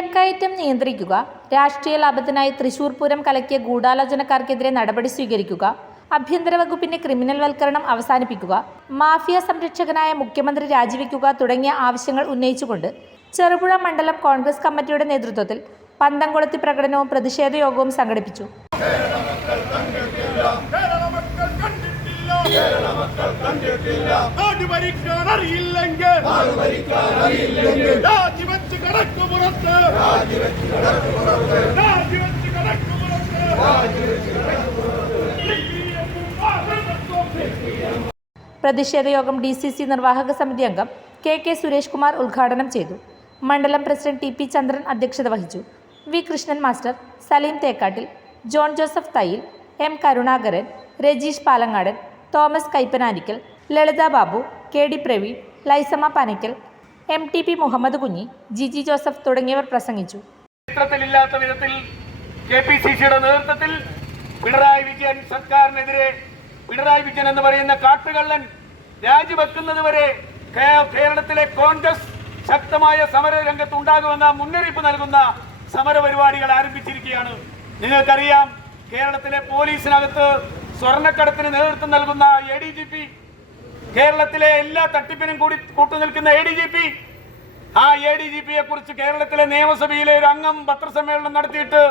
വിലക്കയറ്റം നിയന്ത്രിക്കുക. രാഷ്ട്രീയ ലാഭത്തിനായി തൃശൂർ പൂരം കലക്കിയ ഗൂഢാലോചനക്കാർക്കെതിരെ നടപടി സ്വീകരിക്കുക. ആഭ്യന്തര വകുപ്പിന്റെ ക്രിമിനൽ വൽക്കരണം അവസാനിപ്പിക്കുക. മാഫിയ സംരക്ഷകനായ മുഖ്യമന്ത്രി രാജിവെക്കുക തുടങ്ങിയ ആവശ്യങ്ങൾ ഉന്നയിച്ചുകൊണ്ട് ചെറുപുഴ മണ്ഡലം കോൺഗ്രസ് കമ്മിറ്റിയുടെ നേതൃത്വത്തിൽ പന്തംകൊളുത്തി പ്രകടനവും പ്രതിഷേധ യോഗവും സംഘടിപ്പിച്ചു പ്രതിഷേധ യോഗം ഡി സി സി നിർവാഹക സമിതി അംഗം കെ കെ സുരേഷ് കുമാർ ഉദ്ഘാടനം ചെയ്തു. മണ്ഡലം പ്രസിഡന്റ് ടി പി ചന്ദ്രൻ അധ്യക്ഷത വഹിച്ചു. V Krishnan master Saleem Thekkattil John Joseph Thayyil M Karunakaran Rajeesh Palangadan Thomas Kaippanickal Lalitha Babu K D Praveen Lizamma Panakkal M T P Muhammad Kunhi Jiji Joseph തുടങ്ങിയവർ പ്രസംഗിച്ചു. ചിത്രത്തിലില്ലാത്ത വിധത്തിൽ K P C സിയുടെ നേതൃത്വത്തിൽ പിണറായി വിജയൻ സർക്കാരിനെതിരെ പിണറായി വിജയൻ എന്ന് പറയുന്ന കാട്ടുകള്ളൻ രാജിവെക്കുന്നത് വരെ കേരളത്തിലെ കോൺഗ്രസ് ശക്തമായ സമര രംഗത്ത് ഉണ്ടാകുമെന്ന മുന്നറിയിപ്പ് നൽകുന്ന സമര പരിപാടികൾ ആരംഭിച്ചിരിക്കുകയാണ്. നിങ്ങൾക്കറിയാം കേരളത്തിലെ പോലീസിനകത്ത് സ്വർണക്കടത്തിന് നേതൃത്വം നൽകുന്ന എ ഡി ജി പി കേരളത്തിലെ എല്ലാ തട്ടിപ്പിനും കൂടി കൂട്ടുനിൽക്കുന്ന എ ഡി ജി പി ആ എ ഡി ജി പിയെ കുറിച്ച് കേരളത്തിലെ നിയമസഭയിലെ ഒരു അംഗം പത്രസമ്മേളനം നടത്തിയിട്ട്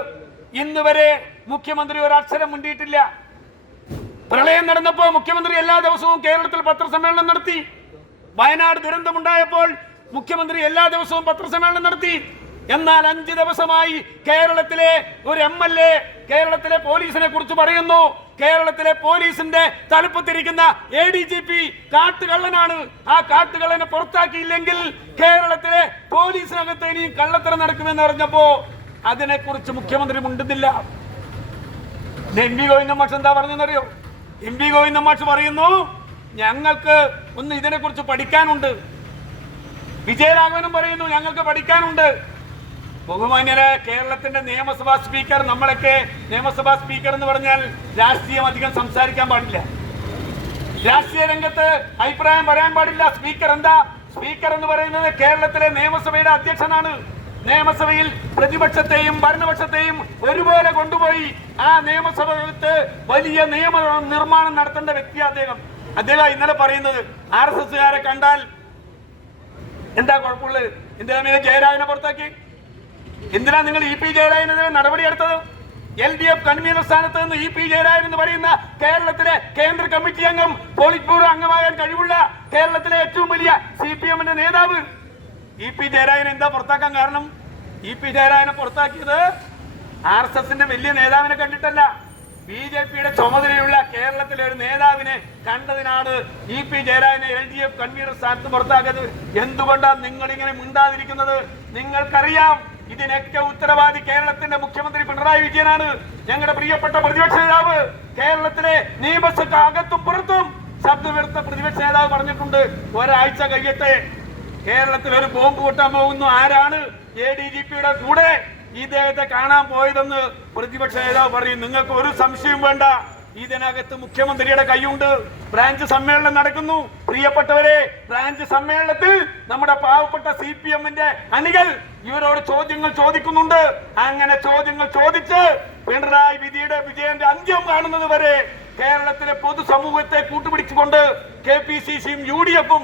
ഇന്ന് വരെ മുഖ്യമന്ത്രി ഒരക്ഷരം മുണ്ടിയിട്ടില്ല. പ്രളയം നടന്നപ്പോൾ മുഖ്യമന്ത്രി എല്ലാ ദിവസവും കേരളത്തിൽ പത്രസമ്മേളനം നടത്തി. വയനാട് ദുരന്തമുണ്ടായപ്പോൾ മുഖ്യമന്ത്രി എല്ലാ ദിവസവും പത്രസമ്മേളനം നടത്തി. എന്നാൽ അഞ്ച് ദിവസമായി കേരളത്തിലെ ഒരു എം എൽ എ കേരളത്തിലെ പോലീസിനെ കുറിച്ച് പറയുന്നു. കേരളത്തിലെ പോലീസിന്റെ തലപ്പത്തിരിക്കുന്ന എ ഡി ജി പി കാട്ടുകള്ളനാണ്. ആ കാട്ടുകള്ളനെ പുറത്താക്കിയില്ലെങ്കിൽ കേരളത്തിലെ പോലീസിനകത്ത് ഇനിയും കള്ളത്തരം നടക്കുമെന്ന് പറഞ്ഞപ്പോ അതിനെക്കുറിച്ച് മുഖ്യമന്ത്രി മുണ്ടുന്നില്ല. എം പി ഗോവിന്ദ മാഷ് എന്താ പറഞ്ഞെന്നറിയോ എം പി ഗോവിന്ദ മാഷ് പറയുന്നു ഞങ്ങൾക്ക് ഒന്ന് ഇതിനെക്കുറിച്ച് പഠിക്കാനുണ്ട്. വിജയരാഘവനും പറയുന്നു ഞങ്ങൾക്ക് പഠിക്കാനുണ്ട്. ബഹുമാന്യരെ കേരളത്തിന്റെ നിയമസഭാ സ്പീക്കർ നമ്മളൊക്കെ നിയമസഭാ സ്പീക്കർ എന്ന് പറഞ്ഞാൽ രാഷ്ട്രീയം അധികം സംസാരിക്കാൻ പാടില്ല. രാഷ്ട്രീയ രംഗത്ത് അഭിപ്രായം പറയാൻ പാടില്ല. സ്പീക്കർ എന്താ? സ്പീക്കർ എന്ന് പറയുന്നത് കേരളത്തിലെ നിയമസഭയുടെ അധ്യക്ഷനാണ്. നിയമസഭയിൽ പ്രതിപക്ഷത്തെയും ഭരണപക്ഷത്തെയും ഒരുപോലെ കൊണ്ടുപോയി ആ നിയമസഭകത്ത് വലിയ നിയമ നിർമ്മാണം നടത്തേണ്ട വ്യക്തി അദ്ദേഹം. അദ്ദേഹം ഇന്നലെ പറയുന്നത് ആർ എസ് എസുകാരെ കണ്ടാൽ എന്താ കുഴപ്പമുള്ളത്? നിങ്ങൾ ജയരാജനെ പുറത്താക്കി. എന്തിനാ നിങ്ങൾ ഇ പി ജയരാജനെതിരെ നടപടിയെടുത്തത് എൽ ഡി എഫ് കൺവീനർ സ്ഥാനത്ത് നിന്ന് ഇ പി ജയരാജൻ എന്ന് പറയുന്ന കേരളത്തിലെ കേന്ദ്ര കമ്മിറ്റി അംഗം പോളിറ്റ് ബ്യൂറോ അംഗമാകാൻ കഴിവുള്ള കേരളത്തിലെ ഏറ്റവും വലിയ സി പി എമ്മിന്റെ നേതാവ്. ഇ പി ജയരാജൻ എന്താ പുറത്താക്കാൻ കാരണം? ഇ പി ജയരാജനെ പുറത്താക്കിയത് ആർ എസ് എസിന്റെ വലിയ നേതാവിനെ കണ്ടിട്ടല്ല. ബി ജെ പിയുടെ ചുമതലയുള്ള കേരളത്തിലെ ഒരു നേതാവിനെ കണ്ടതിനാണ് ഇ പി ജയരാജനെ എൽ ഡി എഫ് കൺവീനർ സ്ഥാനത്ത് പുറത്താക്കിയത്. എന്തുകൊണ്ടാണ് നിങ്ങൾ ഇങ്ങനെ മിണ്ടാതിരിക്കുന്നത്? നിങ്ങൾക്കറിയാം. ഇതിനൊക്കെ ഉത്തരവാദി കേരളത്തിന്റെ മുഖ്യമന്ത്രി പിണറായി വിജയനാണ്. ഞങ്ങളുടെ പ്രിയപ്പെട്ട പ്രതിപക്ഷ നേതാവ് കേരളത്തിലെ നിയമസഭ അകത്തും പുറത്തും ശബ്ദമുയർത്ത പ്രതിപക്ഷ നേതാവ് പറഞ്ഞിട്ടുണ്ട്. ഒരാഴ്ച കഴിയട്ടെ. കേരളത്തിൽ ഒരു ബോംബ് പൊട്ടാൻ പോകുന്നു ആരാണ് എ ഡി ജി പിയുടെ കൂടെ ഇദ്ദേഹത്തെ കാണാൻ പോയതെന്ന് പ്രതിപക്ഷ നേതാവ് പറയും. നിങ്ങൾക്ക് ഒരു സംശയവും വേണ്ട. ഇതിനകത്ത് മുഖ്യമന്ത്രിയുടെ കൈയുണ്ട്. ബ്രാഞ്ച് സമ്മേളനം നടക്കുന്നു. പ്രിയപ്പെട്ടവരെ ബ്രാഞ്ച് സമ്മേളനത്തിൽ നമ്മുടെ പാവപ്പെട്ട സി പി എമ്മിന്റെ അണികൾ ഇവരോട് ചോദ്യങ്ങൾ ചോദിക്കുന്നുണ്ട്. അങ്ങനെ ചോദ്യങ്ങൾ ചോദിച്ച് പിണറായി വിധിയുടെ വിജയന്റെ അന്ത്യം കാണുന്നത് വരെ കേരളത്തിലെ പൊതുസമൂഹത്തെ കൂട്ടുപിടിച്ചുകൊണ്ട് കെ പി സി സിയും യു ഡി എഫും